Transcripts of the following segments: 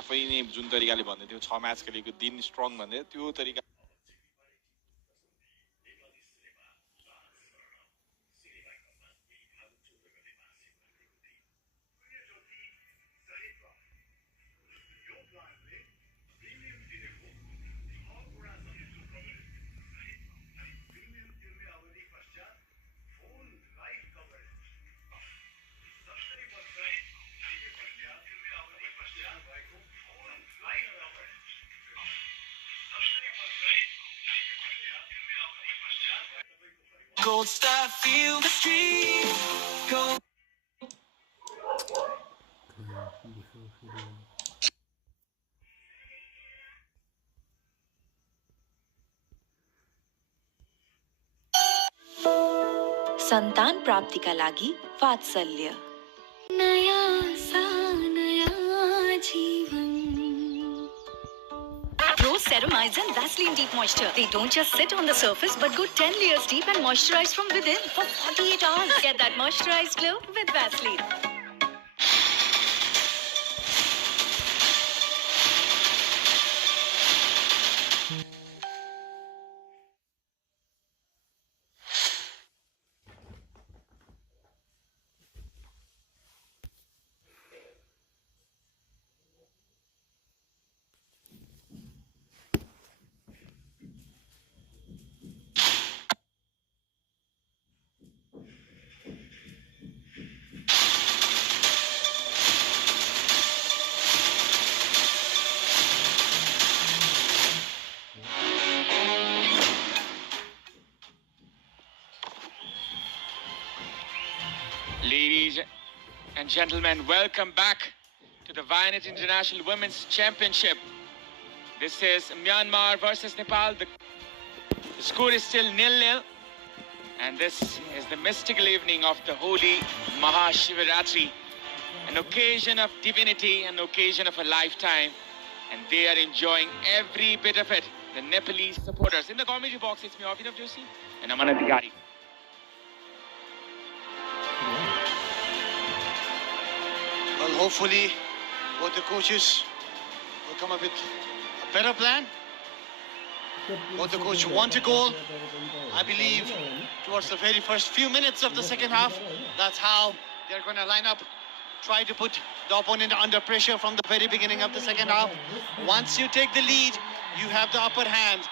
आफै नै जुन तरिकाले भन्दै थियो 6 म्याच खेलेको दिन स्ट्रङ भन्दै त्यो तरिका Gold Star, feel the stream. Gold. सन्तान प्राप्तिका लागि वात्सल्य नया सा नया जीवन Pro Ceramides and Vaseline Deep Moisture. They don't just sit on the surface but go 10 layers deep and moisturize from within for 48 hours. Get that moisturized glow with Vaseline. Ladies and gentlemen, welcome back to the Vinet International Women's Championship. This is Myanmar versus Nepal. The score is still 0-0. And this is the mystical evening of the holy Mahashivaratri, an occasion of divinity, an occasion of a lifetime. And they are enjoying every bit of it. The Nepalese supporters. In the commentary box, it's me, Abhinav Joshi, and Aman Adhikari. Well, hopefully, both the coaches will come up with a better plan. Both the coaches want a goal. I believe towards the very first few minutes of the second half, that's how they're going to line up, try to put the opponent under pressure from the very beginning of the second half. Once you take the lead, you have the upper hand.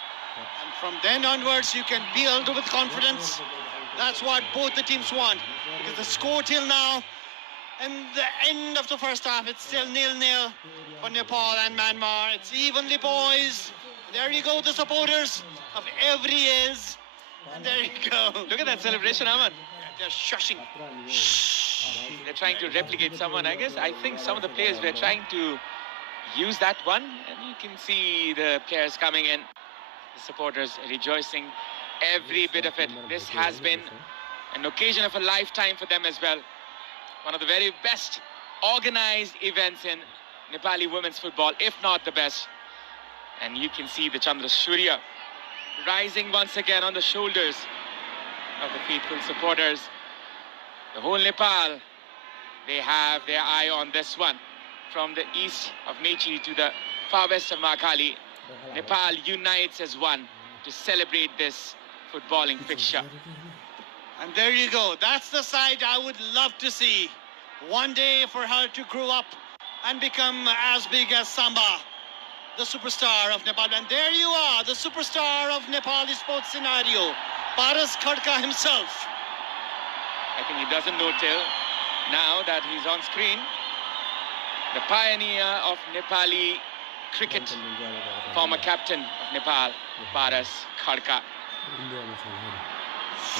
And from then onwards, you can build with confidence. That's what both the teams want. Because the score till now, and the end of the first half, it's still 0-0 for Nepal and Myanmar. It's evenly poised. There you go, the supporters of every is. And there you go. Look at that celebration, Aman. They're shushing. They're trying to replicate someone. I think some of the players were trying to use that one. And you can see the players coming in, the supporters rejoicing every bit of it. This has been an occasion of a lifetime for them as well. One of the very best organized events in Nepali women's football, if not the best. And you can see the Chandra Surya rising once again on the shoulders of the faithful supporters. The whole Nepal, they have their eye on this one. From the east of Mechi to the far west of Mahakali, Nepal unites as one to celebrate this footballing fixture. And there you go. That's the side I would love to see. One day for her to grow up and become as big as Samba, the superstar of Nepal. And there you are, the superstar of Nepali sports scenario, Paras Khadka himself. I think he doesn't know till now that he's on screen. The pioneer of Nepali cricket, former captain of Nepal, Paras Khadka.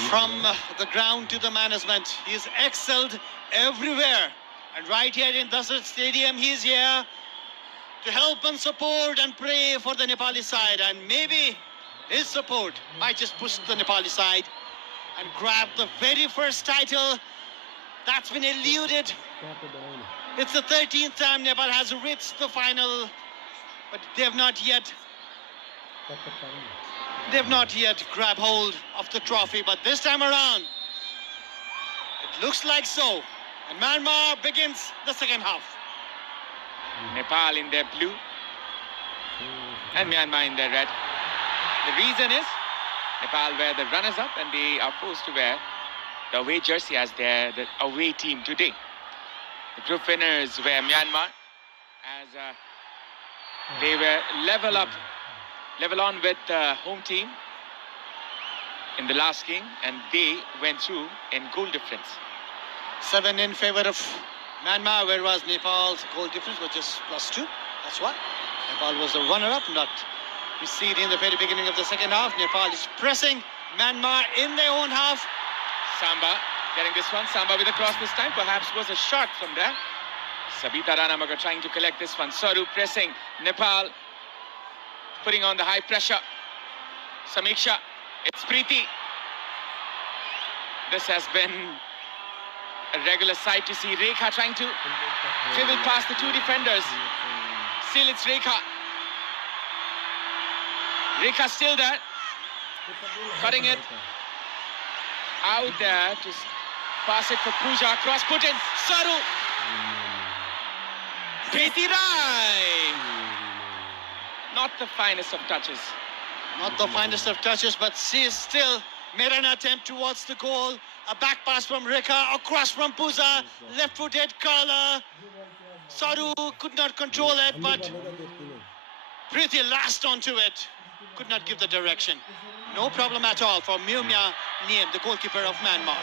From the ground to the management, he's excelled everywhere. And right here in Dasrat Stadium, he's here to help and support and pray for the Nepali side. And maybe his support might just push the Nepali side and grab the very first title that's been eluded. It's the 13th time Nepal has reached the final, but they've not yet grabbed hold of the trophy. But this time around, it looks like so. And Myanmar begins the second half. Nepal in their blue and Myanmar in their red. The reason is Nepal wear the runners-up and they are forced to wear the away jersey as the away team today. The group winners were Myanmar as they were level on with the home team in the last game, and they went through in goal difference. 7 in favor of Myanmar, whereas Nepal's goal difference was just +2. That's why Nepal was the runner-up, not receding in the very beginning of the second half. Nepal is pressing Myanmar in their own half. Samba getting this one. Samba with a cross this time. Perhaps was a shot from there. Sabita Ranamagar trying to collect this one. Saru pressing Nepal, putting on the high pressure. Samiksha. It's Preeti. This has been a regular sight to see. Rekha trying to dribble past the two defenders. Still it's Rekha. Rekha still there. Cutting it out there to pass it for Pooja. Cross put in. Saru. Preeti Rai. Not the finest of touches. Not the finest of touches, but she is still made an attempt towards the goal. A back pass from Rekha, across from Pooja, left-footed curler. Saru could not control it, but Preeti lashed onto it. Could not give the direction. No problem at all for Myumya Niem, the goalkeeper of Myanmar.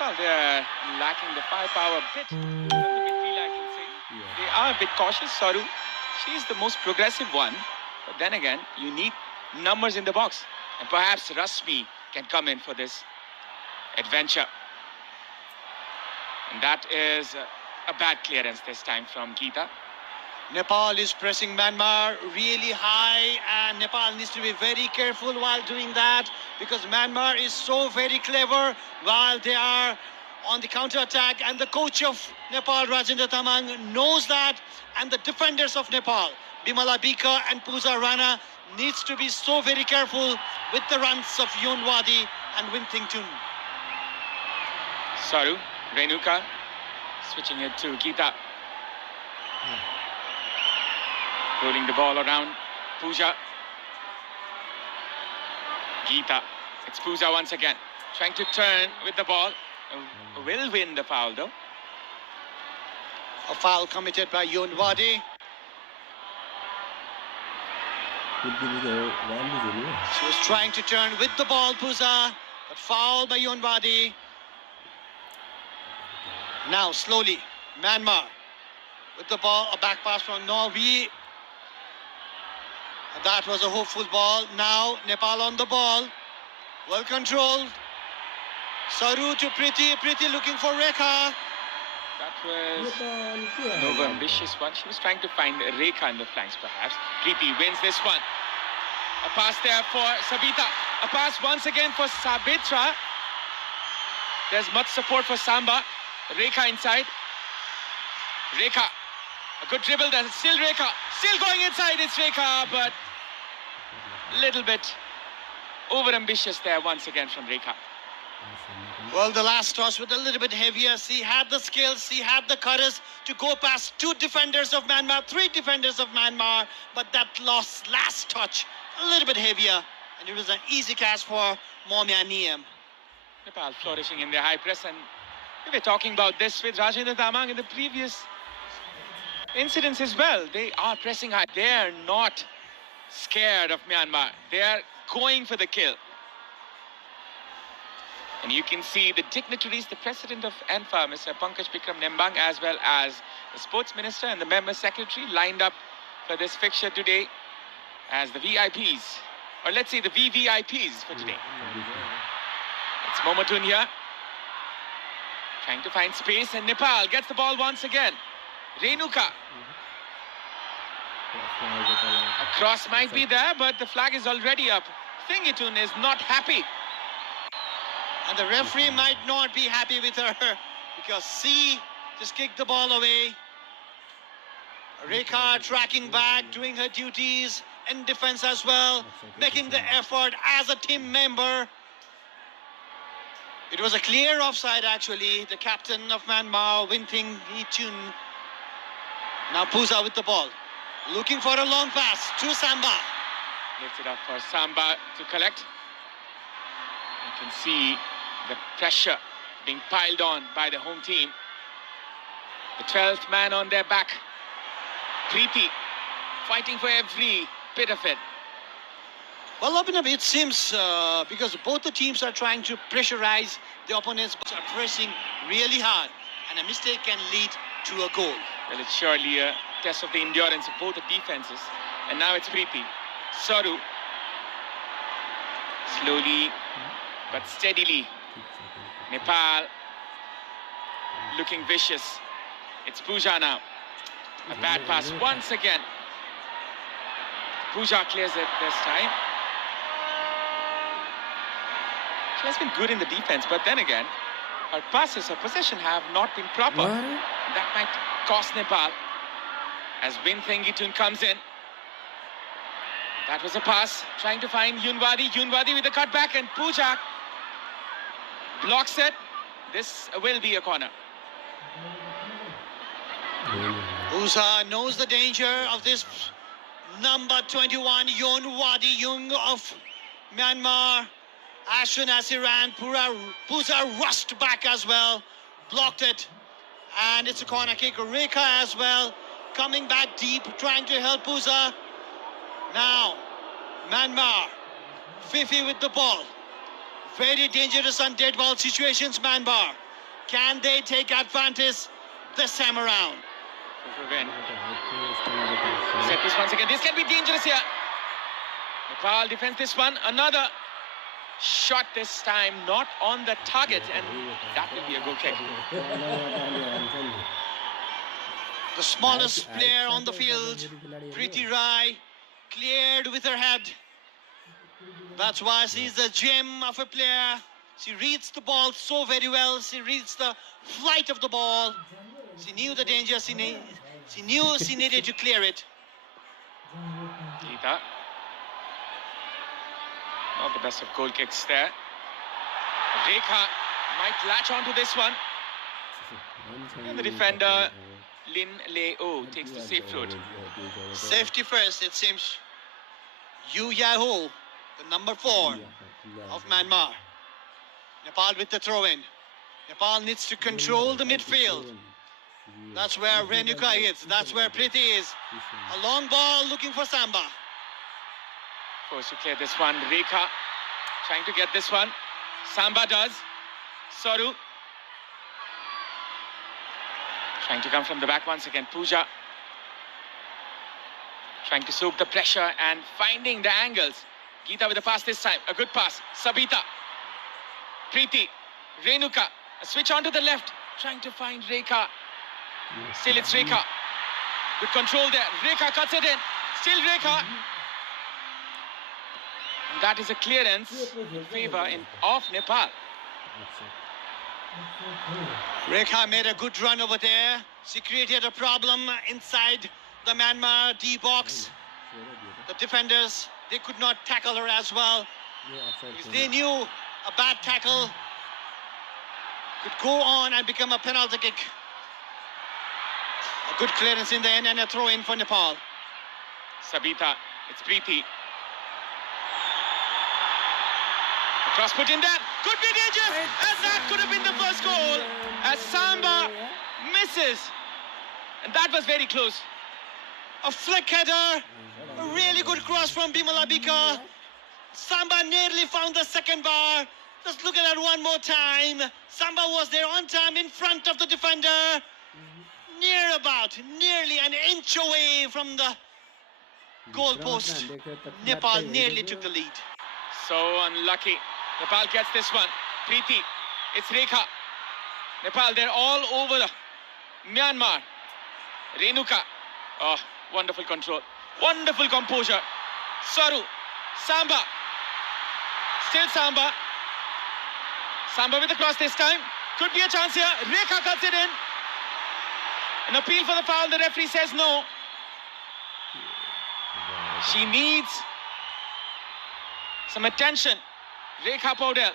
Well, they are lacking the firepower a bit. From the midfield, I can say. They are a bit cautious. Saru, she's the most progressive one. But then again, you need numbers in the box. And perhaps Rasmi can come in for this adventure. And that is a bad clearance this time from Geeta. Nepal is pressing Myanmar really high, and Nepal needs to be very careful while doing that, because Myanmar is so very clever while they are on the counter-attack, and the coach of Nepal, Rajendra Tamang, knows that, and the defenders of Nepal, Bimala Bika and Pooja Rana, needs to be so very careful with the runs of Yonwadi and Wintington. Saru, Renuka, switching it to Geeta. Rolling the ball around Pooja. Geeta. It's Pooja once again. Trying to turn with the ball. Will win the foul though. A foul committed by Yonwadi. She was trying to turn with the ball, Pooja, but foul by Yonwadi. Now slowly, Myanmar with the ball, a back pass from Norway. That was a hopeful ball. Now Nepal on the ball. Well controlled. Saru to Preeti. Preeti looking for Rekha. That was an over-ambitious one. She was trying to find Rekha in the flanks, perhaps. Preeti wins this one. A pass there for Sabita. A pass once again for Sabitra. There's much support for Samba. Rekha inside. Rekha. A good dribble. There's still Rekha. Still going inside. It's Rekha, but a little bit over-ambitious there once again from Rekha. Well, the last toss was a little bit heavier. She had the skills, she had the courage to go past two defenders of Myanmar, three defenders of Myanmar, but that last touch, a little bit heavier, and it was an easy catch for Myumya Niem. Nepal flourishing in their high press, and we were talking about this with Rajendra Tamang in the previous incidents as well. They are pressing high. They are not scared of Myanmar. They are going for the kill. And you can see the dignitaries, the president of ANFA, Mr. Pankaj Bikram Nembang, as well as the sports minister and the member secretary lined up for this fixture today as the VIPs, or let's say the VVIPs for today. It's Momotun here, trying to find space, and Nepal gets the ball once again. Renuka. A cross might be there, but the flag is already up. Thingitun is not happy. And the referee might not be happy with her because she just kicked the ball away. Rekha tracking back, doing her duties in defense as well, making the effort as a team member. It was a clear offside actually. The captain of Myanmar, Wintington, Now Pusa with the ball. Looking for a long pass to Samba. Lifts it up for Samba to collect. You can see the pressure being piled on by the home team. The 12th man on their back. Preeti fighting for every bit of it. Well, Abhinav, it seems because both the teams are trying to pressurize the opponents, but are pressing really hard, and a mistake can lead to a goal. Well, it's surely a test of the endurance of both the defenses. And now it's Preeti. Saru. Slowly but steadily. Nepal looking vicious. It's Pooja now. A bad pass once again. Pooja clears it this time. She has been good in the defense, but then again, her passes, her possession have not been proper. That might cost Nepal. As Win Thengitun comes in. That was a pass, trying to find Yunwadi. Yunwadi with the cutback, and Pooja blocks it. This will be a corner. Pusa knows the danger of this number 21, Yunwadi Jung of Myanmar. As soon as he ran, Pusa rushed back as well, blocked it, and it's a corner kick. Rekha as well, coming back deep, trying to help Pusa. Now, Myanmar, Fifi with the ball. Very dangerous on dead ball situations, Myanmar. Can they take advantage this time around? Set this once again. This can be dangerous here. Nepal defends this one. Another shot this time, not on the target, and that will be a goal kick. The smallest player on the field, Preeti Rai, cleared with her head. That's why she's a gem of a player. She reads the ball so very well. She reads the flight of the ball. She knew the danger. She knew she needed to clear it. Geeta. Not the best of goal kicks there. Rekha might latch onto this one. And the defender, Lin Leo, takes the safe road. Safety first, it seems. Yu Yaho, the number 4 of Myanmar. Nepal with the throw-in. Nepal needs to control the midfield. That's where Renuka is. That's where Preeti is. A long ball looking for Samba. Forced to clear this one. Rekha trying to get this one. Samba does. Saru trying to come from the back once again. Pooja trying to soak the pressure and finding the angles. Geeta with the pass this time. A good pass. Sabita. Preeti. Renuka. A switch onto the left. Trying to find Rekha. Still it's Rekha. Good control there. Rekha cuts it in. Still Rekha. And that is a clearance in favor of Nepal. Rekha made a good run over there. She created a problem inside the Myanmar D box. The defenders, they could not tackle her as well. Because they knew a bad tackle could go on and become a penalty kick. A good clearance in the end and a throw in for Nepal. Sabita, it's Preeti. Cross put in there, could be dangerous, and that could have been the first goal as Samba misses. And that was very close. A flick header, a really good cross from Bimala Bika. Samba nearly found the second bar. Just look at that one more time. Samba was there on time in front of the defender. Nearly an inch away from the goal post. Nepal nearly took the lead. So unlucky. Nepal gets this one. Preeti, it's Rekha. Nepal, they're all over the Myanmar. Renuka. Oh, wonderful control. Wonderful composure. Saru. Samba. Still Samba. Samba with the cross this time. Could be a chance here. Rekha cuts it in. An appeal for the foul. The referee says no. She needs some attention. Rekha Paudel.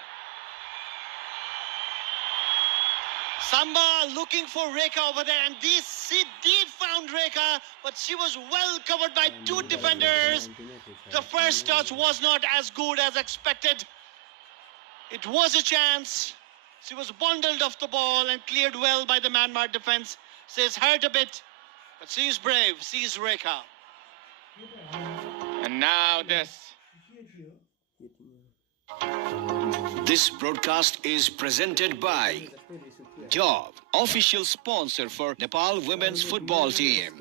Samba looking for Rekha over there, and she did found Rekha, but she was well covered by two defenders. The first touch was not as good as expected. It was a chance. She was bundled off the ball and cleared well by the Myanmar defense. She's hurt a bit, but she is brave. She is Rekha. And now this. This broadcast is presented by Dove, official sponsor for Nepal women's football team.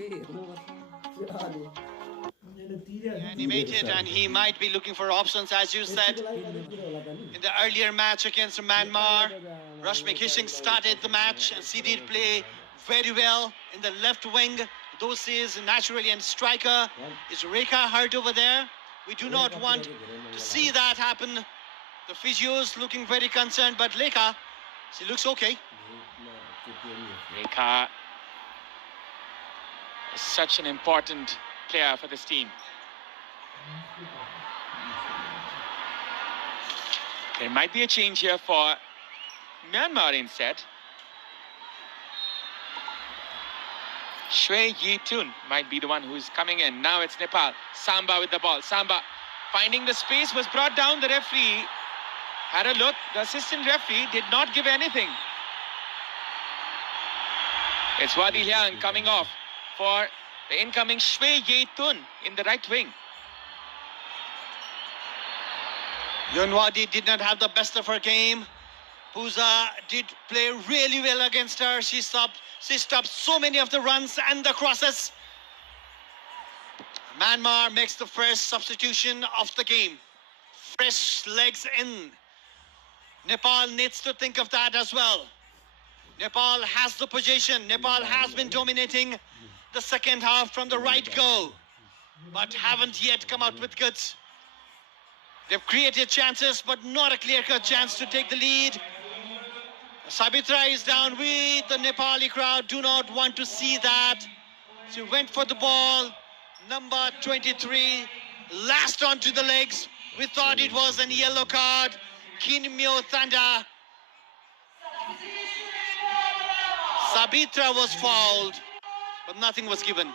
Animated, and he might be looking for options, as you said. In the earlier match against Myanmar, Rashmi Kishing started the match, and she did play very well in the left wing. Though she is naturally a striker, is Rekha hurt over there? We do not want to see that happen. The physios looking very concerned, but Rekha, she looks okay. Rekha is such an important player for this team. There might be a change here for Myanmar instead. Shwe Yi Tun might be the one who's coming in. Now it's Nepal. Samba with the ball. Samba finding the space, was brought down. The referee had a look. The assistant referee did not give anything. It's Wadi Liang coming off for the incoming Shwe Yi Tun in the right wing. Yunwadi did not have the best of her game. Pooja did play really well against her. She stopped so many of the runs and the crosses. Myanmar makes the first substitution of the game. Fresh legs in. Nepal needs to think of that as well. Nepal has the possession. Nepal has been dominating the second half from the right go, but haven't yet come out with goods. They've created chances, but not a clear-cut chance to take the lead. Sabitra is down with the Nepali crowd. Do not want to see that. She went for the ball. Number 23 lashed onto the legs. We thought it was a yellow card. Kinmyo Thanda. Sabitra was fouled, but nothing was given.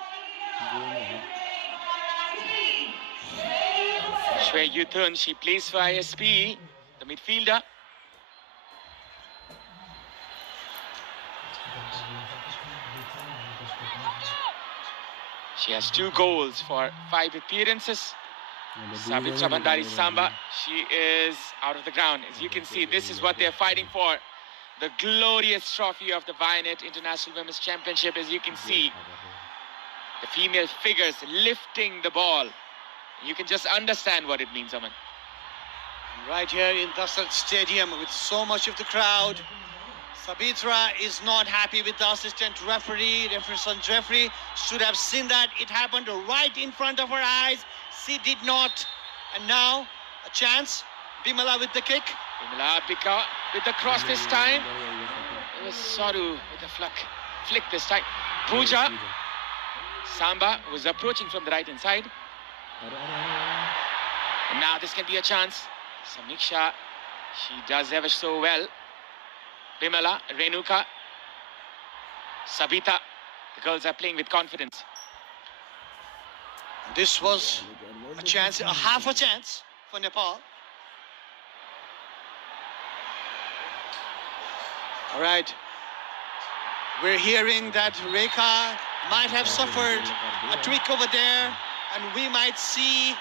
Shwe Yi Tun, she plays for ISP, the midfielder. She has 2 goals for 5 appearances. Sabitra Bandari Samba, she is out of the ground. As you can see, this is what they're fighting for. The glorious trophy of the Vianet International Women's Championship. As you can see, the female figures lifting the ball. You can just understand what it means, Aman. Right here in Dasar Stadium with so much of the crowd, Sabitra is not happy with the assistant referee. Referee should have seen that. It happened right in front of her eyes. She did not. And now a chance. Bimala with the kick. Bimala Bika with the cross this time. It was Saru with the flick this time. Pooja. Samba was approaching from the right hand side. And now this can be a chance. Samiksha, she does ever so well. Bimala, Renuka, Sabita. The girls are playing with confidence. This was a chance, half a chance for Nepal. All right. We're hearing that Rekha might have suffered a tweak over there, and we might see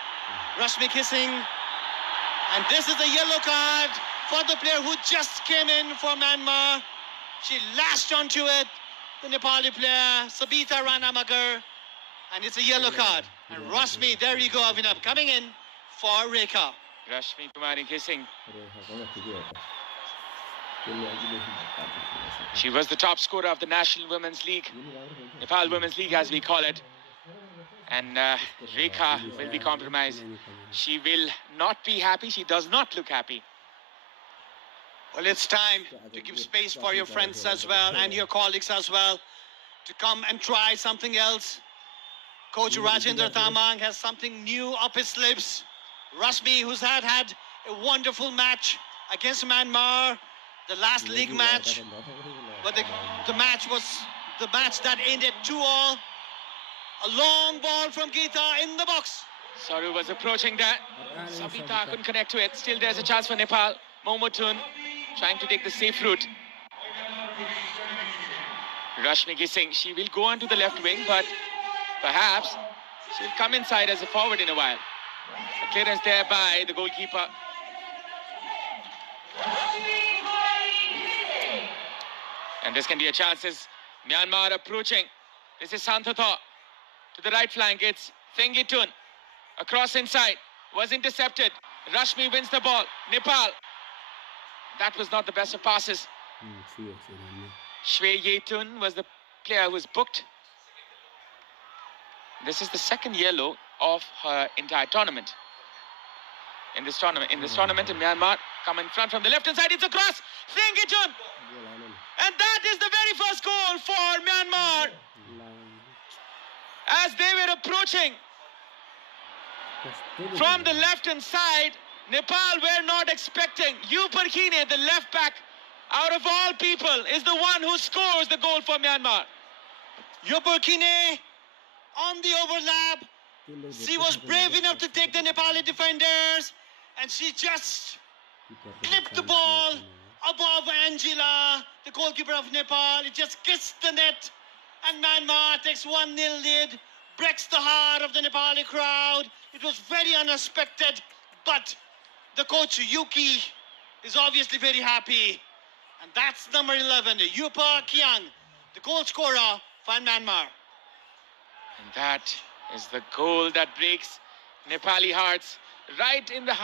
Rashmi Kishing. And this is a yellow card for the player who just came in for Myanmar. She lashed onto it, the Nepali player, Sabita Ranamagar, and it's a yellow card. And Rashmi, there you go, Avinav, coming in for Rekha. Rashmi Kumari Kishing. She was the top scorer of the National Women's League, Nepal Women's League as we call it. And Rekha will be compromised. She will not be happy. She does not look happy. Well, it's time to give space for your friends as well and your colleagues as well to come and try something else. Coach Rajendra Tamang has something new up his sleeves. Rashmi, who's had a wonderful match against Myanmar, the last league match. But the match that ended 2-all. A long ball from Geeta in the box. Saru was approaching that. Sabita couldn't connect to it. Still there's a chance for Nepal. Momotun trying to take the safe route. Rashmi Gising, she will go on to the left wing, but perhaps she'll come inside as a forward in a while. A clearance there by the goalkeeper. And this can be a chance as Myanmar approaching. This is Santhatha. To the right flank, it's Thengitun. Across inside, was intercepted. Rashmi wins the ball. Nepal. That was not the best of passes. Shwe Yetun was the player who was booked. This is the second yellow of her entire tournament. In this tournament, in Myanmar, come in front from the left-hand side, it's a cross. Thengitun. And that is the very first goal for Myanmar. As they were approaching from the left-hand side, Nepal were not expecting. Yuparkhine, the left back, out of all people, is the one who scores the goal for Myanmar. Yuparkhine on the overlap. She was brave enough to take the Nepali defenders, and she just clipped the ball above Angela, the goalkeeper of Nepal. It just kissed the net. And Myanmar takes 1-0 lead, breaks the heart of the Nepali crowd. It was very unexpected, but the coach Yuki is obviously very happy. And that's number 11, Yupa Kiang, the goal scorer for Myanmar. And that is the goal that breaks Nepali hearts right in the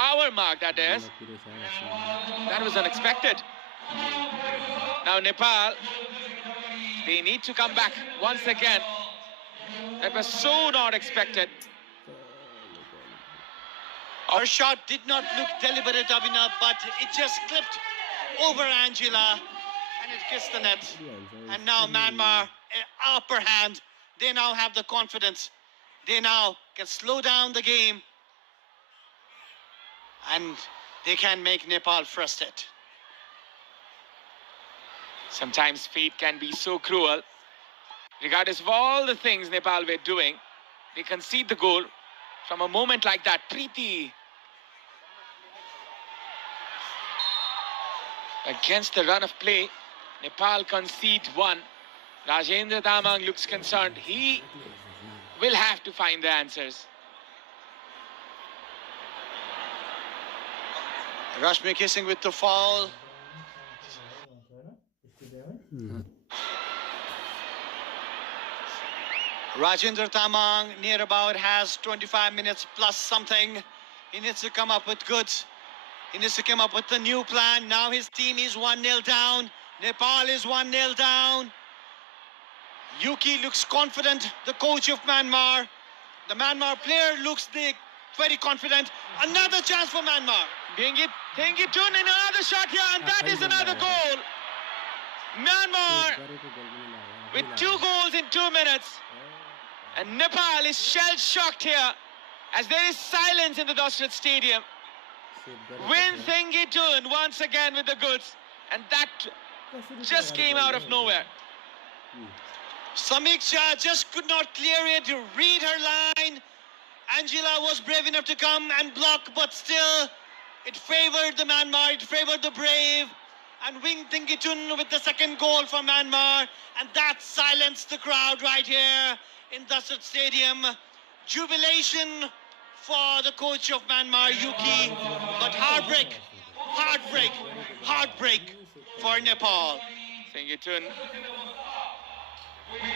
hour mark, that is. That was unexpected. Now Nepal, they need to come back once again. That was so not expected. Her shot did not look deliberate enough, but it just clipped over Angela and it kissed the net. And now Myanmar, upper hand. They now have the confidence. They now can slow down the game and they can make Nepal frustrated. Sometimes fate can be so cruel. Regardless of all the things Nepal were doing, they concede the goal from a moment like that. Preeti against the run of play, Nepal concede one. Rajendra Tamang looks concerned. He will have to find the answers. Rashmi Gising with the foul. Rajendra Tamang near about has 25 minutes plus something. He needs to come up with goods. He needs to come up with a new plan. Now his team is 1-0 down. Nepal is 1-0 down. Yuki looks confident, the coach of Myanmar. The Myanmar player looks very confident. Another chance for Myanmar. Thengitun in another shot here, and that is another goal. Myanmar with 2 goals in 2 minutes. And Nepal is shell-shocked here as there is silence in the Dashrath Stadium. Win Thengitun once again with the goods. And that just came out of nowhere. Samiksha just could not clear it to read her line. Angela was brave enough to come and block, but still it favored the Myanmar, it favored the brave. And Wing Thengitun with the second goal for Myanmar. And that silenced the crowd right here in Dashrath Stadium. Jubilation for the coach of Myanmar, Yuki. But heartbreak for Nepal. Thengitun.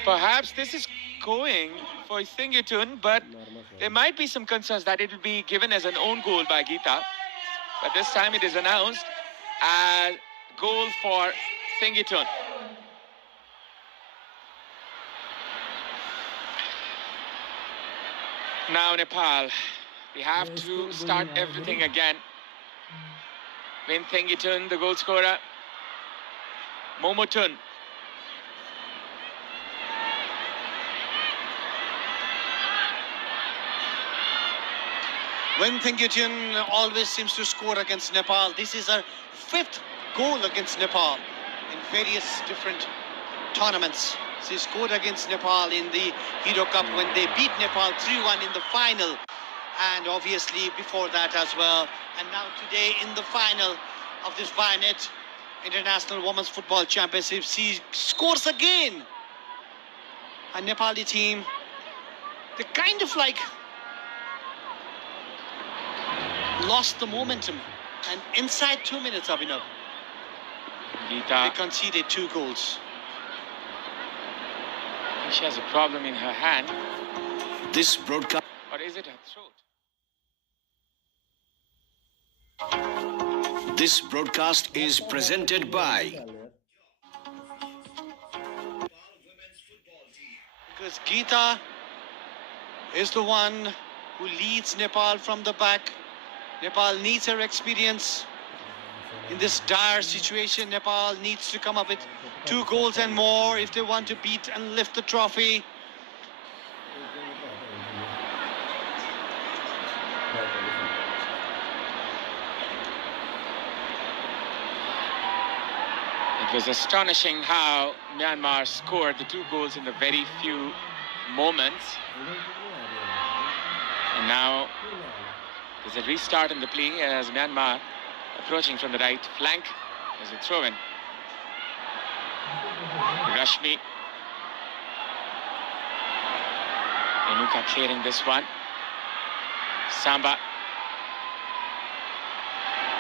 Perhaps this is going for Thengitun, but there might be some concerns that it will be given as an own goal by Geeta. But this time it is announced as goal for Thengitun. Now Nepal, they have to start everything again. Win Thengitun, the goal scorer. Momotun. When Thengitun always seems to score against Nepal. This is her 5th goal against Nepal in various different tournaments. She scored against Nepal in the Hero Cup when they beat Nepal 3-1 in the final, and obviously before that as well. And now today in the final of this Vianet International Women's Football Championship, she scores again. A Nepali team, they kind of like lost the momentum, and inside 2 minutes, Abhinav, they Geeta, conceded 2 goals. she has a problem in her hand. This broadcast. Or is it her throat? This broadcast is presented by Because Geeta is the one who leads Nepal from the back. Nepal needs her experience. In this dire situation, Nepal needs to come up with 2 goals and more if they want to beat and lift the trophy. It was astonishing how Myanmar scored the 2 goals in the very few moments. And now there's a restart in the play as Myanmar approaching from the right flank. There's a throw-in. Rashmi. Renuka clearing this one. Samba.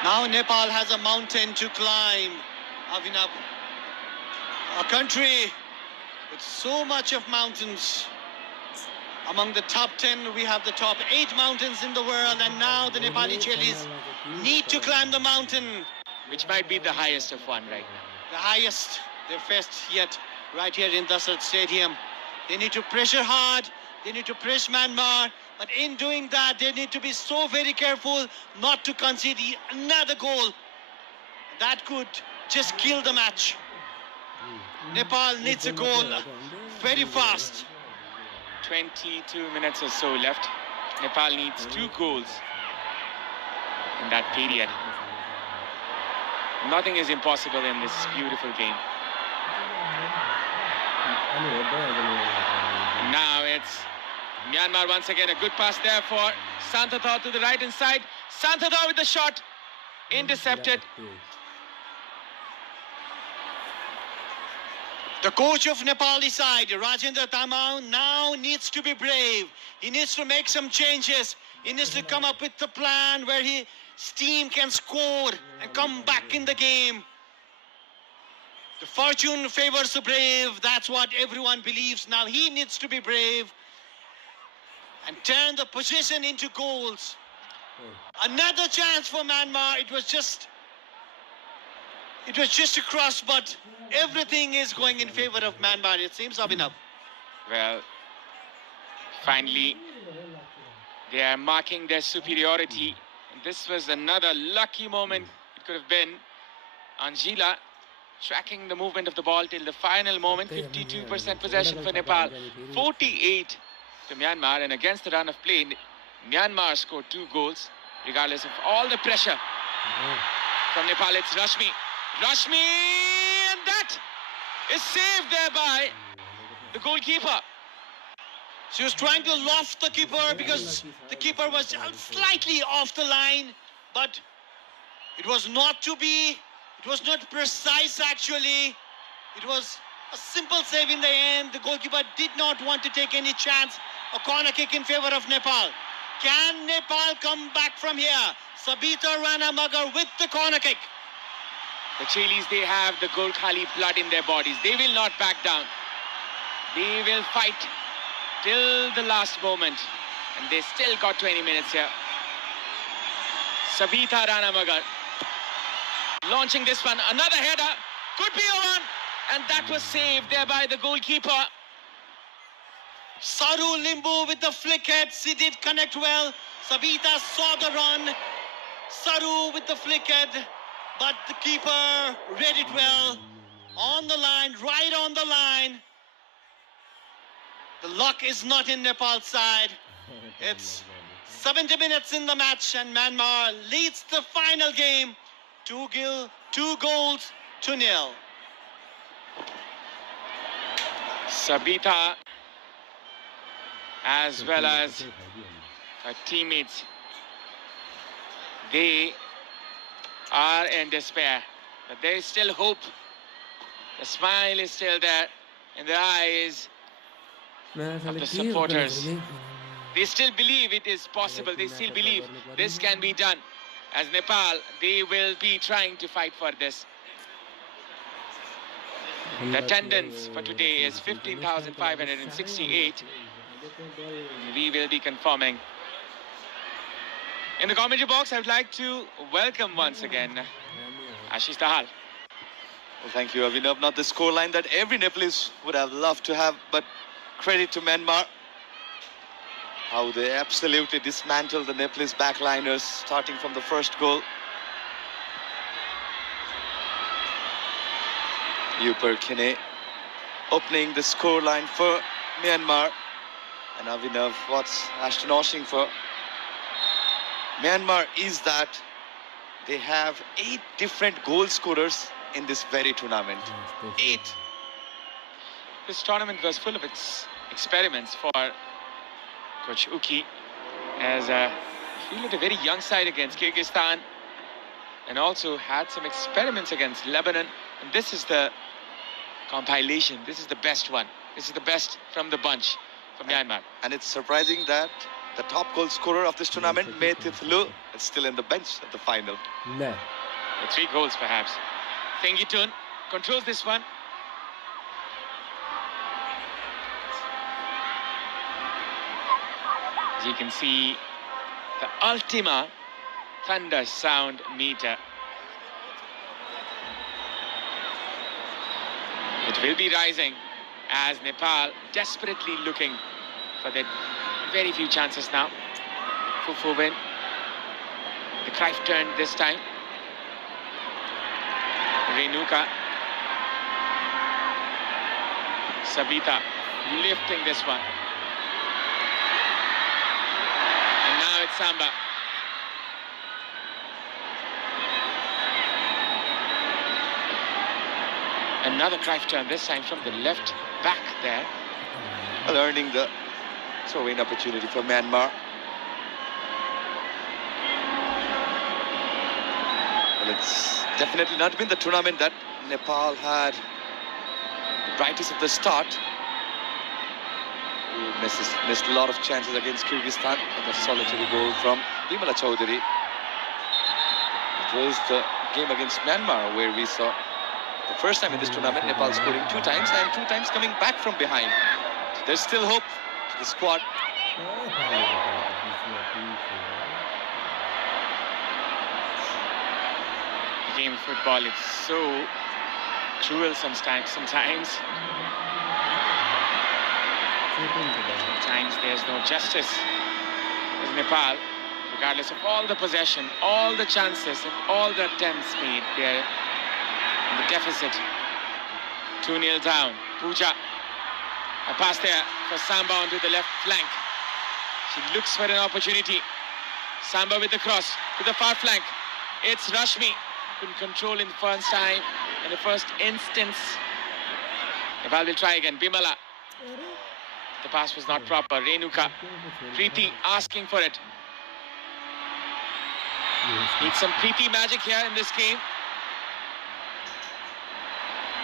Now Nepal has a mountain to climb, Avinav. A country with so much of mountains. Among the top 10, we have the top 8 mountains in the world, and now the Nepali Chelis need to climb the mountain. Which might be the highest of one right now. The highest they've faced yet, right here in Dasat Stadium. They need to pressure hard, they need to press Myanmar, but in doing that, they need to be so very careful not to concede another goal. That could just kill the match. Nepal needs a goal very fast. 22 minutes or so left. Nepal needs 2 goals in that period. Nothing is impossible in this beautiful game. Now it's Myanmar once again. A good pass there for Santhatha to the right hand side. Santhatha with the shot. Intercepted. The coach of Nepali side, Rajendra Tamau, now needs to be brave. He needs to make some changes. He needs to come up with a plan where his team can score and come back in the game. The fortune favors the brave. That's what everyone believes. Now he needs to be brave and turn the possession into goals. Another chance for Myanmar. It was just a cross, but everything is going in favor of Myanmar, it seems, Abhinav. Well, finally, they are marking their superiority. This was another lucky moment. It could have been Angela tracking the movement of the ball till the final moment. 52% possession for Nepal, 48 to Myanmar, and against the run of play, Myanmar scored 2 goals, regardless of all the pressure from Nepal. It's Rashmi. Rashmi, and that is saved there by the goalkeeper. She was trying to loft the keeper because the keeper was slightly off the line, but it was not to be. It was not precise actually. It was a simple save in the end. The goalkeeper did not want to take any chance. A corner kick in favor of Nepal. Can Nepal come back from here? Sabita Rana Magar with the corner kick. The Chilis, they have the Golkhali blood in their bodies. They will not back down. They will fight till the last moment. And they still got 20 minutes here. Sabita Rana Magar launching this one. Another header. Could be a one. And that was saved there by the goalkeeper. Saru Limbu with the flick head. She did connect well. Sabita saw the run. Saru with the flick head. But the keeper read it well. On the line, right on the line. The luck is not in Nepal's side. It's 70 minutes in the match and Myanmar leads the final game. 2 goals to 0. Sabita, as well as her teammates, they are in despair, but there is still hope. The smile is still there in the eyes of the supporters. They still believe it is possible. They still believe this can be done. As Nepal, they will be trying to fight for this. The attendance for today is 15,568. We will be confirming. In the commentary box, I would like to welcome once again Ashish Dahal. Well, thank you, Avinav. Not the scoreline that every Nepalese would have loved to have, but credit to Myanmar. How they absolutely dismantled the Nepalese backliners, starting from the first goal. Upar Kine opening the scoreline for Myanmar. And Avinav, what's astonishing for Myanmar is that they have 8 different goal scorers in this very tournament. 8. This tournament was full of its experiments for Coach Uki, as he led a very young side against Kyrgyzstan and also had some experiments against Lebanon. And this is the compilation. This is the best one. This is the best from the bunch from Myanmar. And it's surprising that the top goal scorer of this tournament, Mehtith Lu, is still in the bench at the final. With 3 goals perhaps. Thengitun controls this one. As you can see, the Ultima thunder sound meter. It will be rising as Nepal desperately looking for their very few chances now. Fufu win. The Cruyff turn this time. Renuka. Sabita lifting this one. And now it's Samba. Another Cruyff turn, this time from the left back there. Well, earning the throw-in opportunity for Myanmar. Well, it's definitely not been the tournament that Nepal had the brightest of the start. We missed a lot of chances against Kyrgyzstan, and a solitary goal from Bimala Chaudhary. It was the game against Myanmar where we saw the first time in this tournament Nepal scoring 2 times and 2 times coming back from behind. So there's still hope to the squad. The game of football is so cruel sometimes. Sometimes there's no justice. As Nepal, regardless of all the possession, all the chances and all the attempts made, they're in the deficit. 2-0 down. Pooja. A pass there for Samba onto the left flank. She looks for an opportunity. Samba with the cross to the far flank. It's Rashmi. Couldn't control in the first time, in the first instance. Nepal will try again. Bimala. The pass was not proper. Renuka. Preeti asking for it. Needs some Preeti magic here in this game.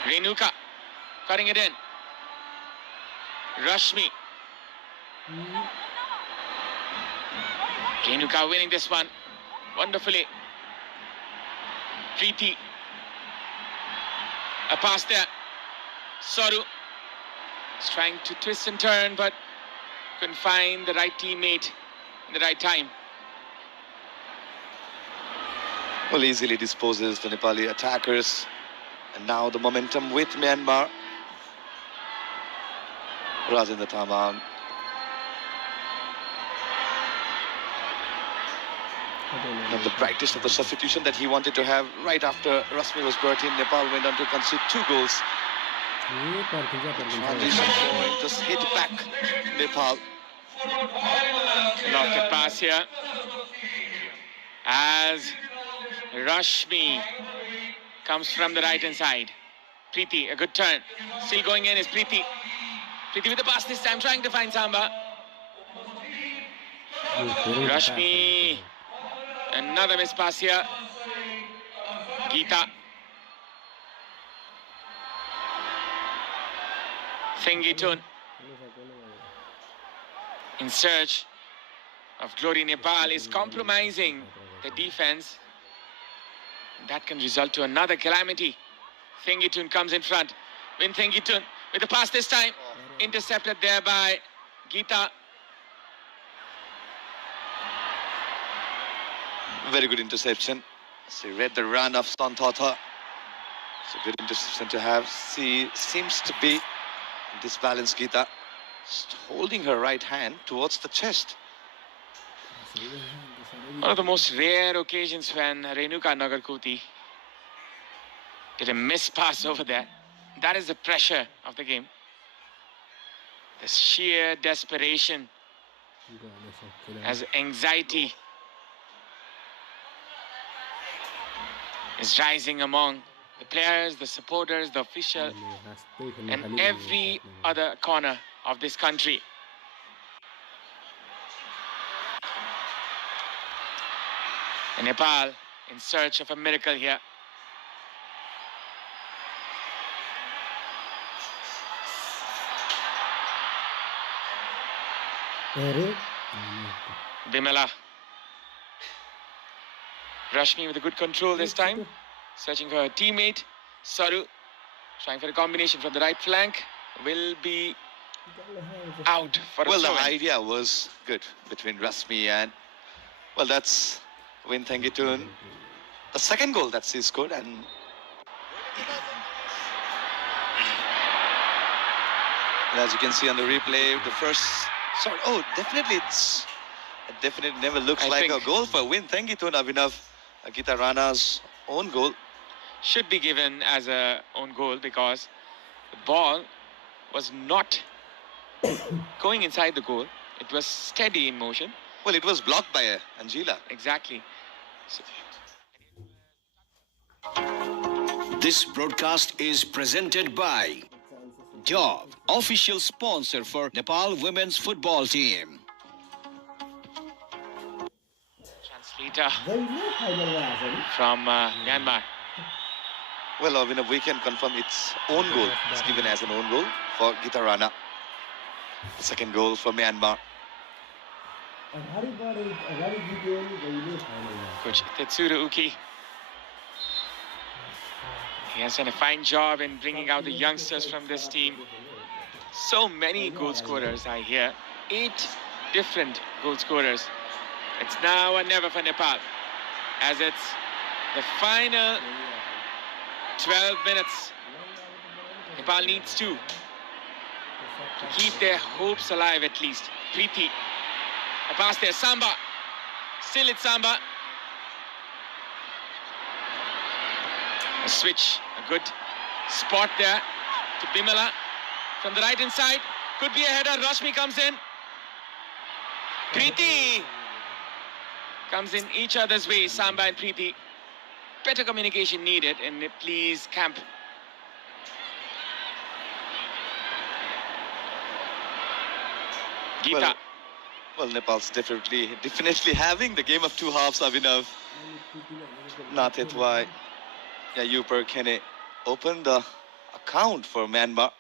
Renuka cutting it in. Rashmi. Renuka winning this one wonderfully. Preeti. A pass there. Saru is trying to twist and turn, but couldn't find the right teammate in the right time. Well, easily disposes the Nepali attackers. And now the momentum with Myanmar. Rajinder Tamang. Not the brightest of the substitution that he wanted to have right after Rashmi was brought in. Nepal went on to concede 2 goals. Transition point, just hit back Nepal. Lofted pass here as Rashmi comes from the right hand side. Preeti, a good turn. Still going in is Preeti. Preeti with the pass this time, trying to find Samba. Rashmi. Another miss pass here. Geeta. Thengitun. In search of glory. Nepal is compromising the defense. That can result to another calamity. Thengitun comes in front. Win Thengitun with the pass this time. Intercepted there by Geeta. Very good interception. She read the run of Santhatha. It's a good interception to have. She seems to be disbalanced, Geeta. Just holding her right hand towards the chest. One of the most rare occasions when Renuka Nagarkoti did a miss pass over there. That is the pressure of the game. The sheer desperation as anxiety is rising among the players, the supporters, the official, and every other corner of this country. And Nepal in search of a miracle here. Bimala. Rashmi with a good control this time. Searching for her teammate. Saru trying for a combination from the right flank. Will be out for a Well, the throw-in. idea was good between Rasmi and, well, that's Win Thengitun. The second goal that she scored, and as you can see on the replay, the first, sorry, oh, definitely it definitely never looks I like a think- goal for Win Thengitun, Abhinav. Geeta Rana's own goal. Should be given as a own goal because the ball was not going inside the goal. It was steady in motion. Well, it was blocked by Angela. Exactly. So, This broadcast is presented by Job, official sponsor for Nepal women's football team. translator from Myanmar. Well, Abhinav, we can confirm it's own goal. It's given as an own goal for Geeta Rana. The second goal for Myanmar. Coach Tetsuro Uki. He has done a fine job in bringing out the youngsters from this team. So many goal scorers, I hear. 8 different goal scorers. It's now or never for Nepal, as it's the final 12 minutes. Nepal needs to keep their hopes alive at least. Preeti, a pass there, Samba. Still it's Samba. A switch, a good spot there to Bimala from the right hand side. Could be a header. Rashmi comes in. Preeti comes in each other's way. Samba and Preeti. Better communication needed in Please camp. Geeta. Well, Nepal's definitely having the game of two halves, Abhinav. Not it why. Yeah, Uper Kene opened the account for Myanmar.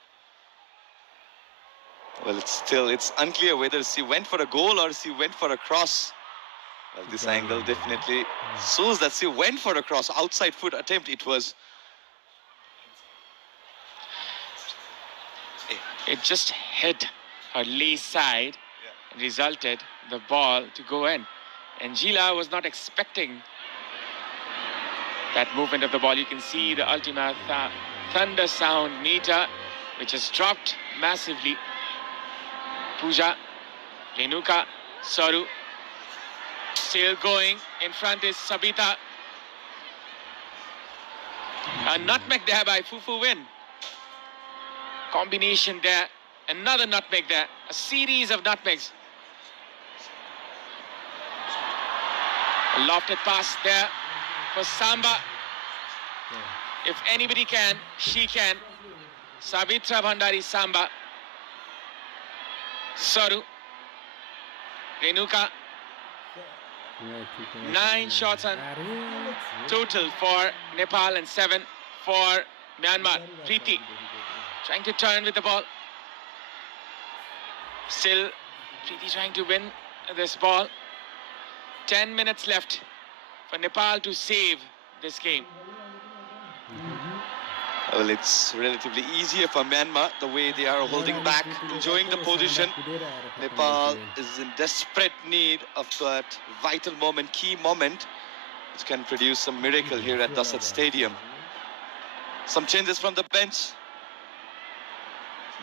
Well, it's unclear whether she went for a goal or she went for a cross. Well, this angle definitely shows that she went for a cross. Outside foot attempt it was. It just hit her lee side and resulted the ball to go in. Angela was not expecting that movement of the ball. You can see the Ultima thunder sound meter, which has dropped massively. Pooja, Renuka, Saru, still going. In front is Sabita. A nutmeg there by Fufu Win. Combination there. Another nutmeg there. A series of nutmegs. A lofted pass there for Samba. If anybody can, she can. Savitra Bhandari Samba. Saru. Renuka. 9 shots on total for Nepal and 7 for Myanmar. Preeti trying to turn with the ball. Still, Preeti trying to win this ball. 10 minutes left for Nepal to save this game. Well, it's relatively easier for Myanmar, the way they are holding back, enjoying the position. Nepal is in desperate need of that vital moment, key moment, which can produce some miracle here at Dasat Stadium. Some changes from the bench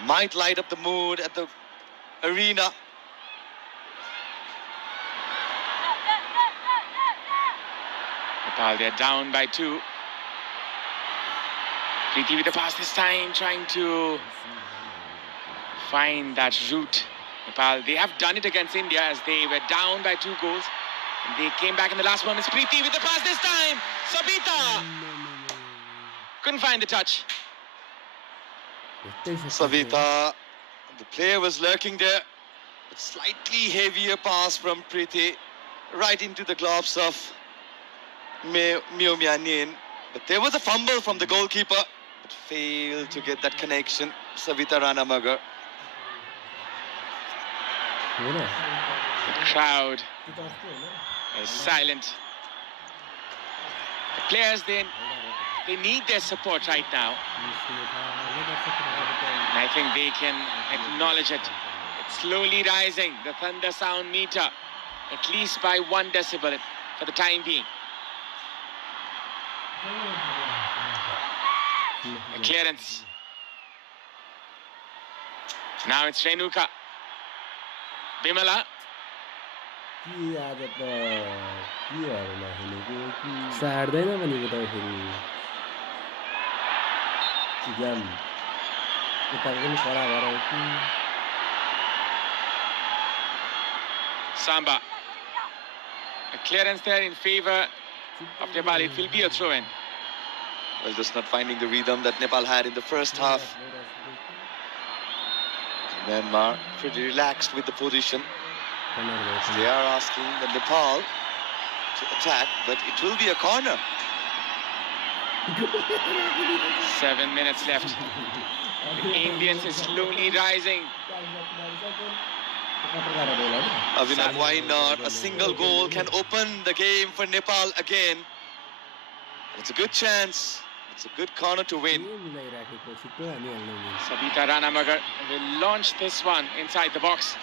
might light up the mood at the arena. Nepal, they're down by 2. Preeti with the pass this time, trying to find that route. Nepal, they have done it against India as they were down by 2 goals. And they came back in the last moments. Preeti with the pass this time. Sabita couldn't find the touch. Savita, the player was lurking there. But slightly heavier pass from Preeti right into the gloves of Meo Myanin. But there was a fumble from the goalkeeper, but failed to get that connection. Savita Ranamagar. The crowd is silent. The players, they need their support right now. And I think they can acknowledge it. It's slowly rising, the thunder sound meter, at least by 1 decibel for the time being. A clearance. Now it's Renuka. Bimala. Samba. A clearance there in favor of Nepal. It will be a throw-in. Well, just not finding the rhythm that Nepal had in the first half. Myanmar pretty relaxed with the position. They are asking the Nepal to attack, but it will be a corner. 7 minutes left. The Indians is slowly rising. Avinav, why not? A single goal can open the game for Nepal again. It's a good chance. It's a good corner to win. Sabita Ranamagar will launch this one inside the box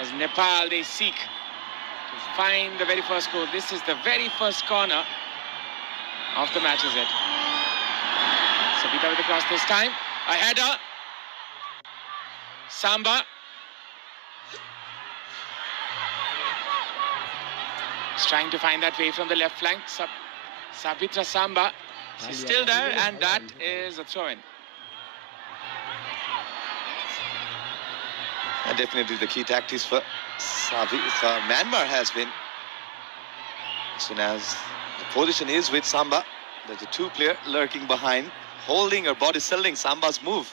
as Nepal, they seek to find the very first goal. This is the very first corner of the match, is it? Sabita with the cross this time. A header. Samba. He's trying to find that way from the left flank. Sabitra Samba. She's still there, and that is a throw-in. And definitely the key tactics for Myanmar has been, as soon as the position is with Samba, there's a 2-player lurking behind, holding her body, selling Samba's move.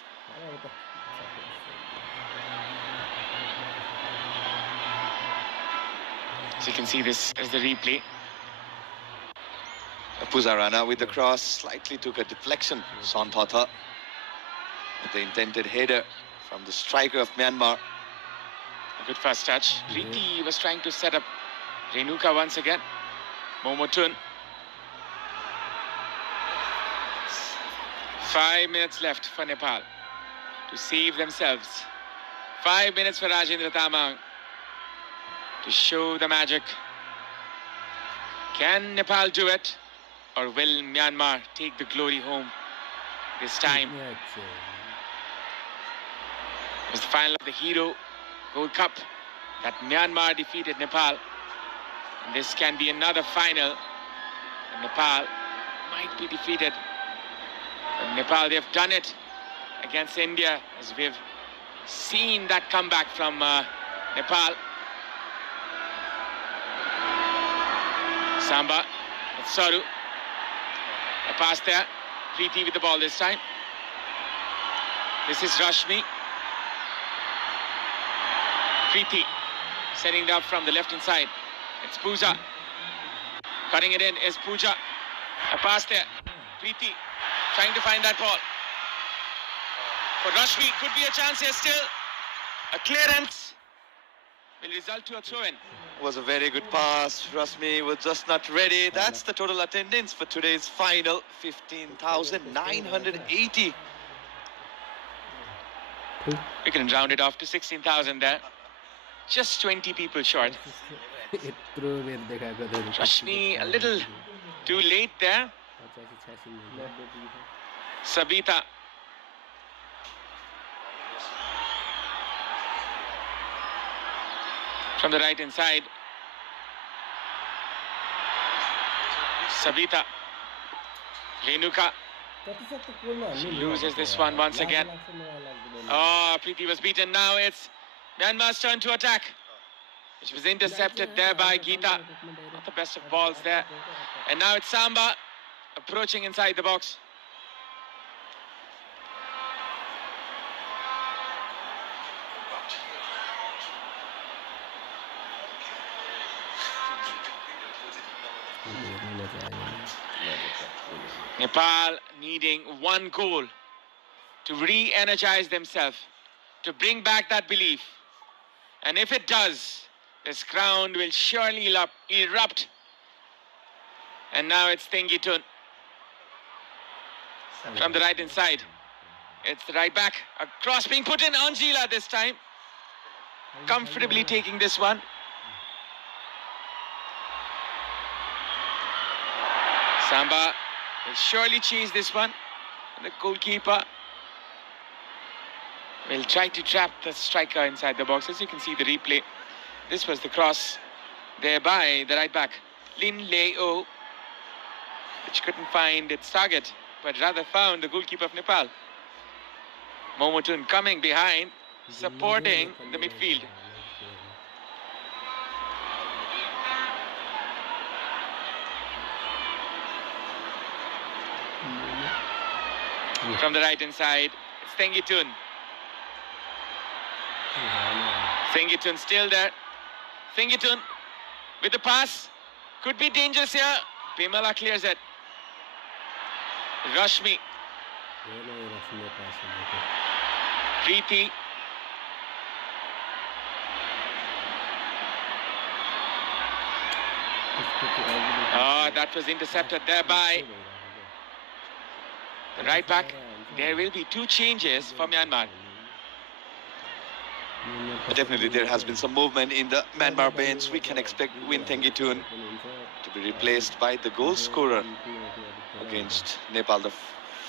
So you can see this as the replay. Puzarana with the cross, slightly took a deflection. Santata with the intended header from the striker of Myanmar. A good first touch. Preeti was trying to set up Renuka once again. Momotun. 5 minutes left for Nepal to save themselves. 5 minutes for Rajendra Tamang to show the magic. Can Nepal do it? Or will Myanmar take the glory home this time? It was the final of the Hero Gold Cup that Myanmar defeated Nepal. And this can be another final. And Nepal might be defeated. But Nepal, they've done it against India, as we've seen that comeback from Nepal. Samba, it's Saru. A pass there. Preeti with the ball this time. This is Rashmi. Preeti setting it up from the left-hand side. It's Pooja. Cutting it in is Pooja. A pass there. Preeti trying to find that ball. For Rashmi, could be a chance here still. A clearance will result to a throw-in. Was a very good pass. Rasmi was just not ready. That's the total attendance for today's final, 15,980. We can round it off to 16,000 there. Just 20 people short. Rashmi a little too late there. Sabita. From the right inside. Sabita. Renuka. She loses this one once again. Oh, Preeti was beaten. Now it's Myanmar's turn to attack, which was intercepted there by Geeta. Not the best of balls there. And now it's Samba approaching inside the box. Nepal needing one goal to re-energize themselves, to bring back that belief. And if it does, this crowd will surely erupt. And now it's Tengitun from the right inside. It's the right back. A cross being put in. Anjila this time comfortably taking this one. Samba will surely chase this one. And the goalkeeper will try to trap the striker inside the box. As you can see the replay, this was the cross there by the right back, Lin Leo, which couldn't find its target, but rather found the goalkeeper of Nepal. Momotun coming behind, supporting the midfield. From the right inside, it's Tengitun. Tengitun still there. Tengitun with the pass. Could be dangerous here. Bimala clears it. Rashmi. Preeti. Oh, that was intercepted there by the right back. There will be two changes for Myanmar. Definitely there has been some movement in the Myanmar bench. We can expect Win Tengitun to be replaced by the goal scorer against Nepal, the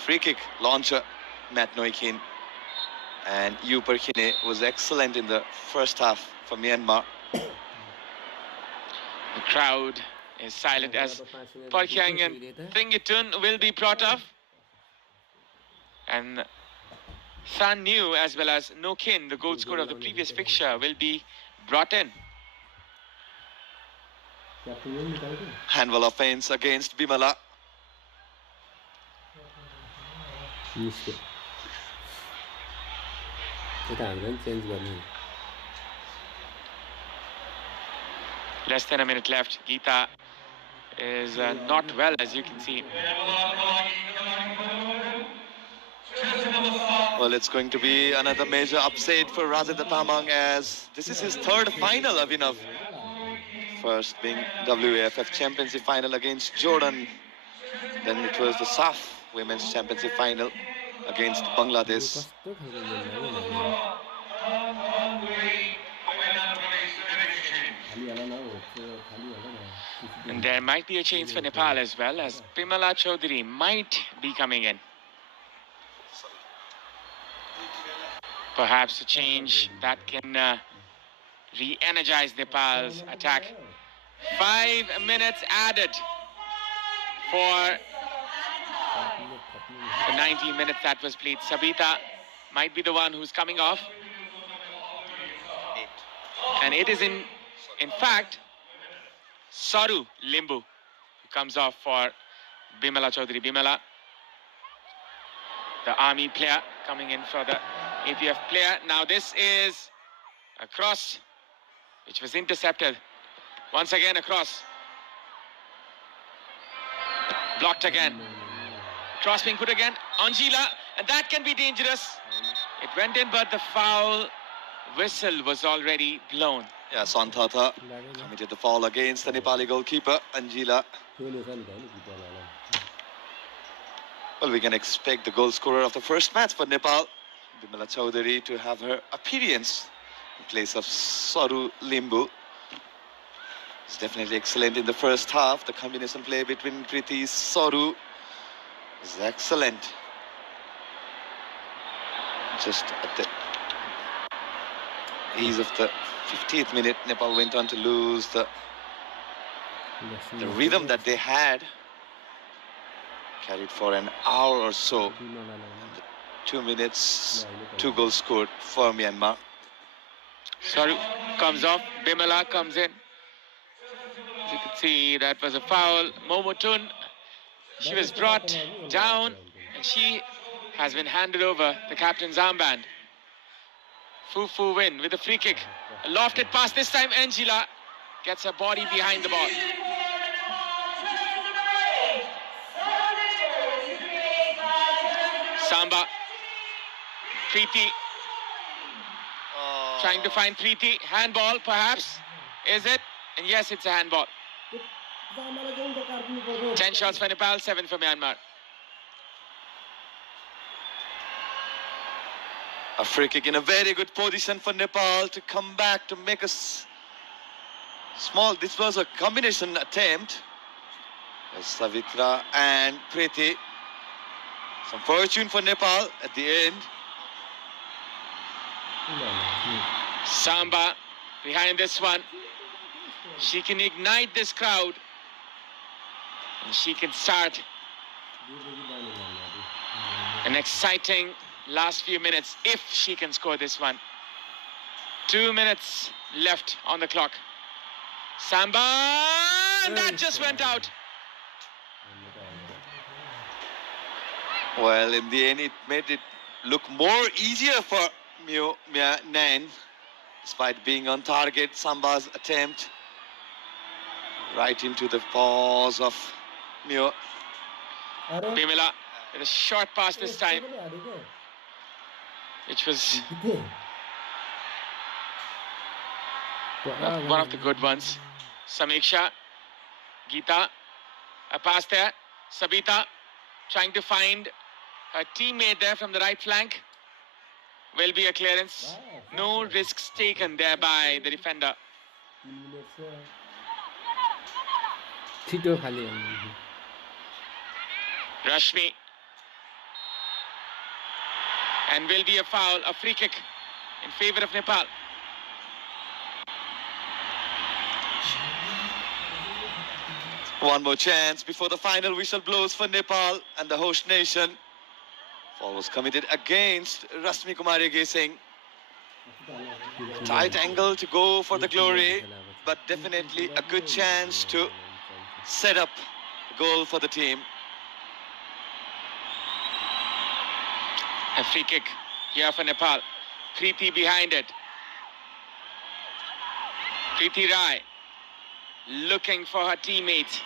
free kick launcher, Matt Noikin. And Yu Perkine was excellent in the first half for Myanmar. The crowd is silent as Parkyang and Tengitun will be brought off. And San New as well as No Kin, the goal scorer of the previous fixture, will be brought in. Handball offense against Bimala. Less than a minute left. Geeta is not well, as you can see. Well, it's going to be another major upset for Rajendra Tamang, as this is his third final, Abhinav. First being WAFF Championship final against Jordan. Then it was the SAF Women's Championship final against Bangladesh. And there might be a change for Nepal as well, as Bimala Chaudhary might be coming in. Perhaps a change that can re-energize Nepal's attack. 5 minutes added for the 90 minutes that was played. Sabita might be the one who's coming off. And it is in fact Saru Limbu who comes off for Bimala Chaudhary. Bimala, the army player, coming in for the APF player. Now this is a cross which was intercepted. Once again across. Blocked again. Cross being put again. Angela, and that can be dangerous. It went in, but the foul whistle was already blown. Yeah, Santhatha committed the foul against the Nepali goalkeeper, Angela. Well, we can expect the goal scorer of the first match for Nepal, Bimala Chaudhary, to have her appearance in place of Saru Limbu. It's definitely excellent in the first half. The combination play between Kriti Saru is excellent. Just at the ease of the 50th minute, Nepal went on to lose the rhythm that they had. Carried for an hour or so. 2 minutes, 2 goals scored for Myanmar. Saru comes off, Bimala comes in. As you can see, that was a foul. Momotun, she was brought down and she has been handed over the captain's armband. Fufu win with a free kick. A lofted pass this time. Angela gets her body behind the ball. Samba. Preeti. Trying to find Preeti. Handball, perhaps. Is it? And yes, it's a handball. 10 shots for Nepal, 7 for Myanmar. A free kick in a very good position for Nepal to come back to make a small. This was a combination attempt. Savitra and Preeti. Some fortune for Nepal at the end. Samba behind this one. She can ignite this crowd. And she can start an exciting last few minutes if she can score this one. 2 minutes left on the clock. Samba, and that just went out. Well, in the end, it made it look more easier for Mya Nain, despite being on target. Samba's attempt right into the paws of Myo. Bimala with a short pass this time, which was one of the good ones. Samiksha, Geeta, a pass there. Sabita trying to find her teammate there from the right flank. Will be a clearance. No risks taken there by the defender. Rashmi. And will be a foul, a free kick in favor of Nepal. One more chance before the final whistle blows for Nepal and the host nation. Foul was committed against Rashmi Kumari Gesing. Tight angle to go for the glory, but definitely a good chance to set up a goal for the team. A free kick here for Nepal. Preeti behind it. Preeti Rai looking for her teammate.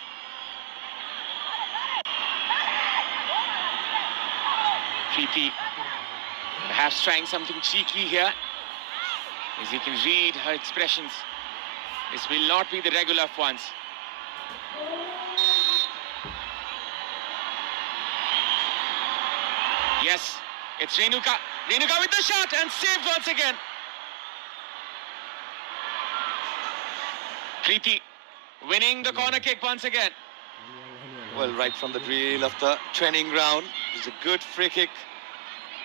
Preeti perhaps trying something cheeky here. As you can read her expressions, this will not be the regular ones. Yes, it's Renuka. Renuka with the shot and saved once again. Preeti winning the corner kick once again. Well, right from the drill of the training ground, it was a good free kick.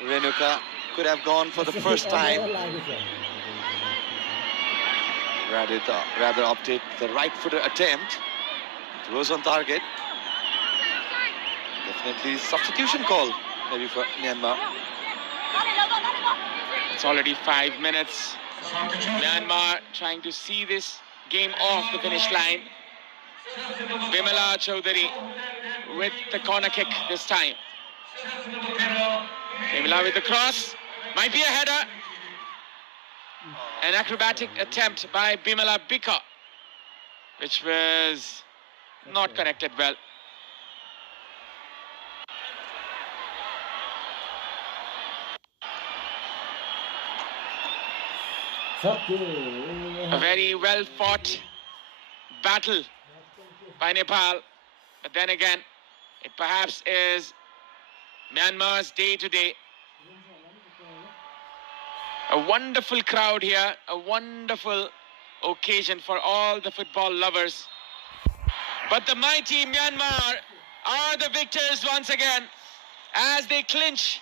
Renuka could have gone for the first time. Rather opted the right-footed attempt. It was on target. Definitely substitution call maybe for Myanmar. It's already 5 minutes. Myanmar trying to see this game off the finish line. Bimala Chaudhary with the corner kick this time. Bimala with the cross. Might be a header. An acrobatic attempt by Bimala Bika, which was not connected well. A very well fought battle by Nepal, but then again, it perhaps is Myanmar's day today. A wonderful crowd here, a wonderful occasion for all the football lovers. But the mighty Myanmar are the victors once again as they clinch